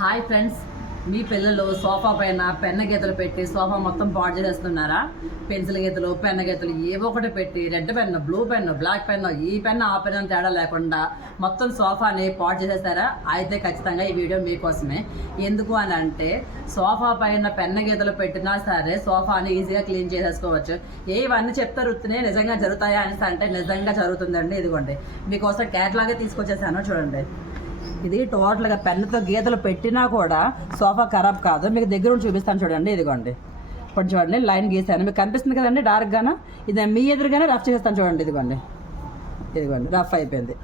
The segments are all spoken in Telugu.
హాయ్ ఫ్రెండ్స్, మీ పిల్లలు సోఫా పైన పెన్న గీతలు పెట్టి సోఫా మొత్తం పాడు చేసేస్తున్నారా? పెన్సిల్ గీతలు, పెన్న గీతలు ఏవో ఒకటి పెట్టి red pen, blue pen, black pen, ఈ పెన్ ఆ పెన్ అని తేడా లేకుండా మొత్తం సోఫాని పాడు చేసేస్తారా? అయితే ఖచ్చితంగా ఈ వీడియో మీకోసమే. ఎందుకు అని అంటే సోఫా పైన పెన్న గీతలు పెట్టినా సరే సోఫాని ఈజీగా క్లీన్ చేసేసుకోవచ్చు. ఇవన్నీ చెప్తారు, నిజంగా జరుగుతాయా అనేసి అంటే నిజంగా జరుగుతుందండి. ఇదిగోండి మీకోసం క్యాట్లాగే తీసుకొచ్చేసాను, చూడండి. ఇది టోటల్గా పెన్నుతో గీతలు పెట్టినా కూడా సోఫా ఖరాబ్ కాదు. మీకు దగ్గర నుంచి చూపిస్తాను, చూడండి. ఇదిగోండి ఇప్పుడు చూడండి, లైన్ గీసాను, మీకు కనిపిస్తుంది కదండి డార్క్గానే. ఇది మీ ఎదురుగానే రఫ్ చేస్తాను, చూడండి. ఇదిగోండి రఫ్ అయిపోయింది.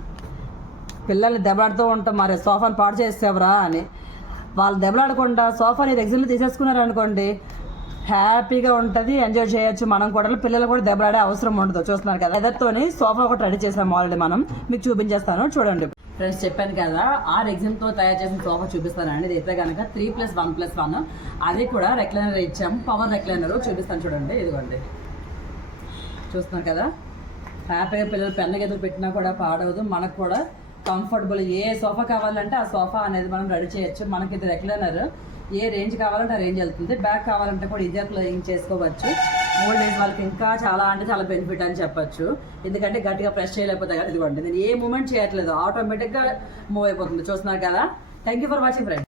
పిల్లల్ని దెబ్బలాడుతూ ఉంటాం, మరి సోఫాని పాడు చేసేవరా అని. వాళ్ళు దెబ్బలాడకుండా సోఫాని ఎగ్జిట్లో తీసేసుకున్నారు అనుకోండి, హ్యాపీగా ఉంటుంది, ఎంజాయ్ చేయొచ్చు. మనం కూడా పిల్లలు కూడా దెబ్బలాడే అవసరం ఉండదు. చూస్తున్నారు కదా, ఎదర్తోని సోఫా ఒకటి రెడీ చేసాం ఆల్రెడీ. మనం మీకు చూపించేస్తాను, చూడండి. ఫ్రెండ్స్, చెప్పాను కదా, ఆ రెగ్జిన్తో తయారు చేసిన సోఫా చూపిస్తానండి. ఇది అయితే కనుక 3+1+1, అది కూడా రెక్లైనర్ ఇచ్చాము, పవర్ రెక్లైనర్. చూపిస్తాను, చూడండి. ఇదిగోండి చూస్తున్నారు కదా, హ్యాపీగా పిల్లలు పెన్న గీతలు పెట్టినా కూడా పాడవదు. మనకు కూడా కంఫర్టబుల్. ఏ సోఫా కావాలంటే ఆ సోఫా అనేది మనం రెడీ చేయొచ్చు. మనకి ఇది రెక్లైనర్, ఏ రేంజ్ కావాలంటే ఆ రేంజ్ వెళ్తుంది. బ్యాక్ కావాలంటే కూడా ఇదే క్లీన్ చేసుకోవచ్చు. ఓల్డ్ ఏజ్ వాళ్ళకి ఇంకా చాలా అంటే చాలా బెనిఫిట్ అని చెప్పొచ్చు. ఎందుకంటే గట్టిగా ప్రెస్ చేయలేకపోతే కదా. ఇదిగోండి, నేను ఏ మూమెంట్ చేయట్లేదు, ఆటోమేటిక్గా మూవ్ అయిపోతుంది. చూస్తున్నారు కదా. Thank you for watching friends.